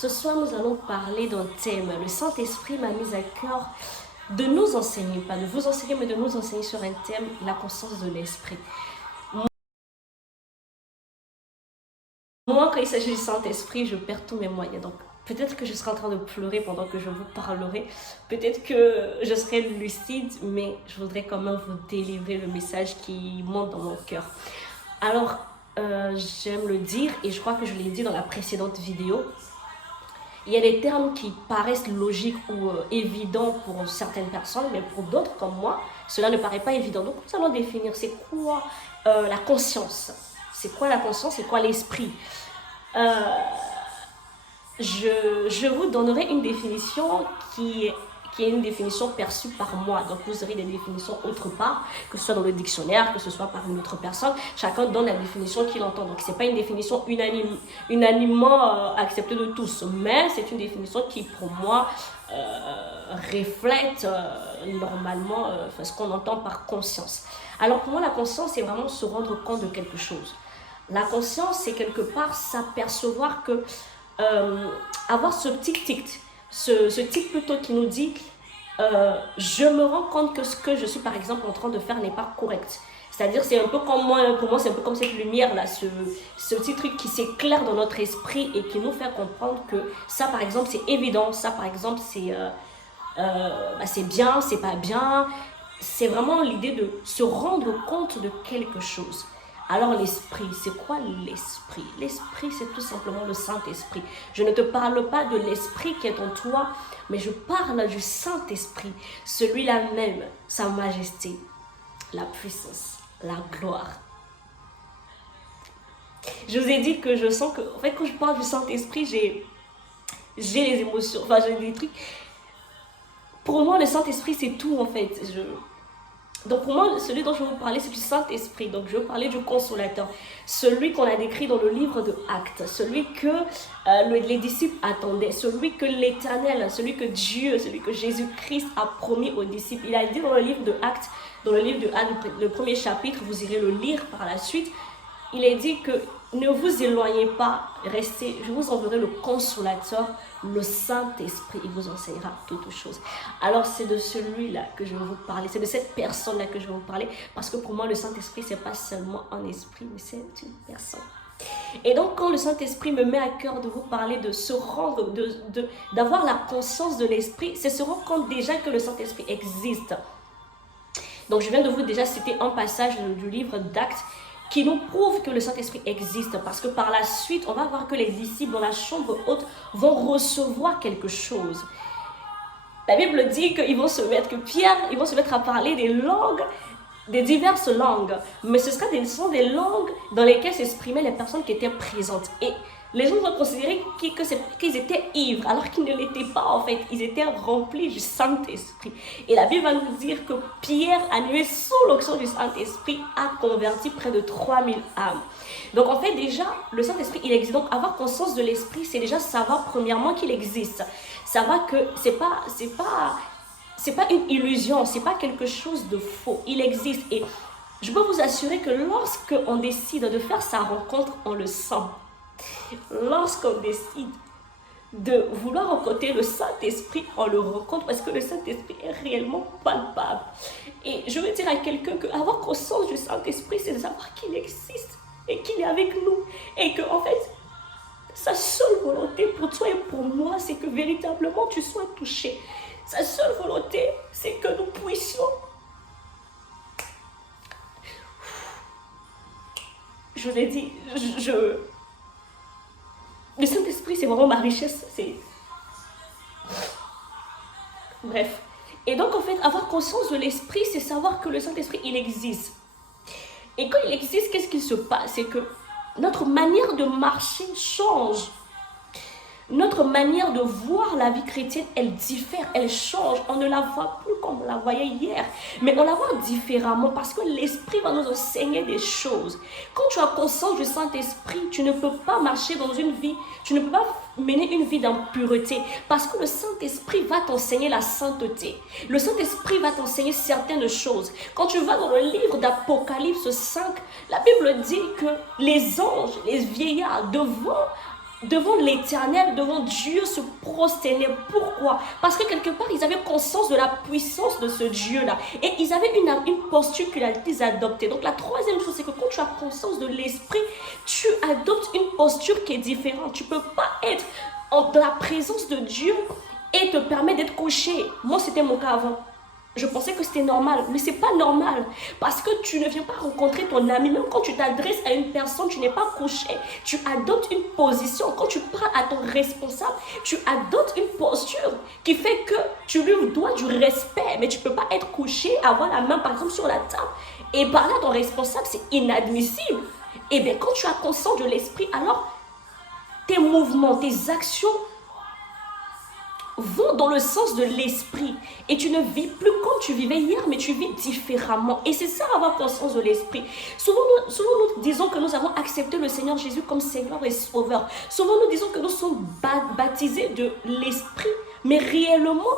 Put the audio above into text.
Ce soir, nous allons parler d'un thème. Le Saint-Esprit m'a mis à cœur de nous enseigner, pas de vous enseigner, mais de nous enseigner sur un thème, la conscience de l'Esprit. Moi, quand il s'agit du Saint-Esprit, je perds tous mes moyens. Donc, peut-être que je serai en train de pleurer pendant que je vous parlerai. Peut-être que je serai lucide, mais je voudrais quand même vous délivrer le message qui monte dans mon cœur. Alors, j'aime le dire, et je crois que je l'ai dit dans la précédente vidéo, il y a des termes qui paraissent logiques ou évidents pour certaines personnes, mais pour d'autres comme moi, cela ne paraît pas évident. Donc nous allons définir c'est quoi la conscience. C'est quoi la conscience, c'est quoi l'esprit. Je vous donnerai une définition qui est une définition perçue par moi. Donc vous aurez des définitions autre part, que ce soit dans le dictionnaire, que ce soit par une autre personne. Chacun donne la définition qu'il entend. Donc ce n'est pas une définition unanimement acceptée de tous, mais c'est une définition qui pour moi reflète normalement ce qu'on entend par conscience. Alors pour moi la conscience c'est vraiment se rendre compte de quelque chose. La conscience c'est quelque part s'apercevoir que avoir ce petit tic, ce tic plutôt qui nous dit je me rends compte que ce que je suis par exemple en train de faire n'est pas correct. C'est-à-dire c'est un peu comme moi, pour moi c'est un peu comme cette lumière là, ce petit truc qui s'éclaire dans notre esprit et qui nous fait comprendre que ça par exemple c'est évident, ça par exemple c'est bien, c'est pas bien. C'est vraiment l'idée de se rendre compte de quelque chose. Alors l'esprit, c'est quoi l'esprit? L'esprit, c'est tout simplement le Saint-Esprit. Je ne te parle pas de l'esprit qui est en toi, mais je parle du Saint-Esprit, celui-là même, sa majesté, la puissance, la gloire. Je vous ai dit que je sens que, en fait, quand je parle du Saint-Esprit, j'ai les émotions, enfin j'ai des trucs. Pour moi, le Saint-Esprit, c'est tout en fait. Donc pour moi, celui dont je vais vous parler, c'est du Saint-Esprit. Donc je vais parler du Consolateur. Celui qu'on a décrit dans le livre de Actes. Celui que les disciples attendaient. Celui que l'Éternel, celui que Dieu, celui que Jésus-Christ a promis aux disciples. Il a dit dans le livre de Actes, le premier chapitre, vous irez le lire par la suite. Il est dit que ne vous éloignez pas, restez, je vous enverrai le Consolateur, le Saint-Esprit, il vous enseignera toutes choses. Alors c'est de celui-là que je vais vous parler, c'est de cette personne-là que je vais vous parler, parce que pour moi le Saint-Esprit c'est pas seulement un esprit, mais c'est une personne. Et donc quand le Saint-Esprit me met à cœur de vous parler de se rendre, d'avoir la conscience de l'Esprit, c'est se rendre compte déjà que le Saint-Esprit existe. Donc je viens de vous déjà citer un passage du livre d'Actes, qui nous prouve que le Saint-Esprit existe, parce que par la suite, on va voir que les disciples dans la chambre haute vont recevoir quelque chose. La Bible dit qu'ils vont se mettre, que Pierre, ils vont se mettre à parler des langues, des diverses langues, mais ce sont des langues dans lesquelles s'exprimaient les personnes qui étaient présentes. Et les gens vont considérer qu'ils étaient ivres, alors qu'ils ne l'étaient pas en fait. Ils étaient remplis du Saint-Esprit. Et la Bible va nous dire que Pierre, animé sous l'onction du Saint-Esprit, a converti près de 3000 âmes. Donc en fait déjà, le Saint-Esprit, il existe. Donc avoir conscience de l'Esprit, c'est déjà savoir premièrement qu'il existe. Savoir que c'est pas une illusion, c'est pas quelque chose de faux. Il existe. Et je peux vous assurer que lorsqu'on décide de faire sa rencontre, on le sent. Lorsqu'on décide de vouloir rencontrer le Saint-Esprit, on le rencontre parce que le Saint-Esprit est réellement palpable. Et je veux dire à quelqu'un qu'avoir conscience du Saint-Esprit, c'est de savoir qu'il existe et qu'il est avec nous. Et que en fait, sa seule volonté pour toi et pour moi, c'est que véritablement tu sois touché. Sa seule volonté, c'est que nous puissions... Je vous ai dit, le Saint-Esprit, c'est vraiment ma richesse. Bref. Et donc, en fait, avoir conscience de l'Esprit, c'est savoir que le Saint-Esprit, il existe. Et quand il existe, qu'est-ce qui se passe? C'est que notre manière de marcher change. Notre manière de voir la vie chrétienne, elle diffère, elle change. On ne la voit plus comme on la voyait hier, mais on la voit différemment parce que l'Esprit va nous enseigner des choses. Quand tu as conscience du Saint-Esprit, tu ne peux pas marcher dans une vie, tu ne peux pas mener une vie d'impureté parce que le Saint-Esprit va t'enseigner la sainteté. Le Saint-Esprit va t'enseigner certaines choses. Quand tu vas dans le livre d'Apocalypse 5, la Bible dit que les anges, les vieillards devant devant l'Éternel, devant Dieu, se prosterner. Pourquoi? Parce que quelque part, ils avaient conscience de la puissance de ce Dieu-là. Et ils avaient une posture qu'ils adoptaient. Donc la troisième chose, c'est que quand tu as conscience de l'Esprit, tu adoptes une posture qui est différente. Tu ne peux pas être dans la présence de Dieu et te permettre d'être couché. Moi, c'était mon cas avant. Je pensais que c'était normal, mais c'est pas normal. Parce que tu ne viens pas rencontrer ton ami. Même quand tu t'adresses à une personne, tu n'es pas couché. Tu adoptes une position. Quand tu parles à ton responsable, tu adoptes une posture qui fait que tu lui dois du respect. Mais tu ne peux pas être couché, avoir la main par exemple sur la table et parler à ton responsable. C'est inadmissible. Et bien quand tu as conscience de l'esprit, alors tes mouvements, tes actions vont dans le sens de l'esprit et tu ne vis plus comme tu vivais hier, mais tu vis différemment. Et c'est ça, avoir conscience de l'esprit. Souvent nous disons que nous avons accepté le Seigneur Jésus comme Seigneur et Sauveur. Souvent nous disons que nous sommes baptisés de l'esprit, mais réellement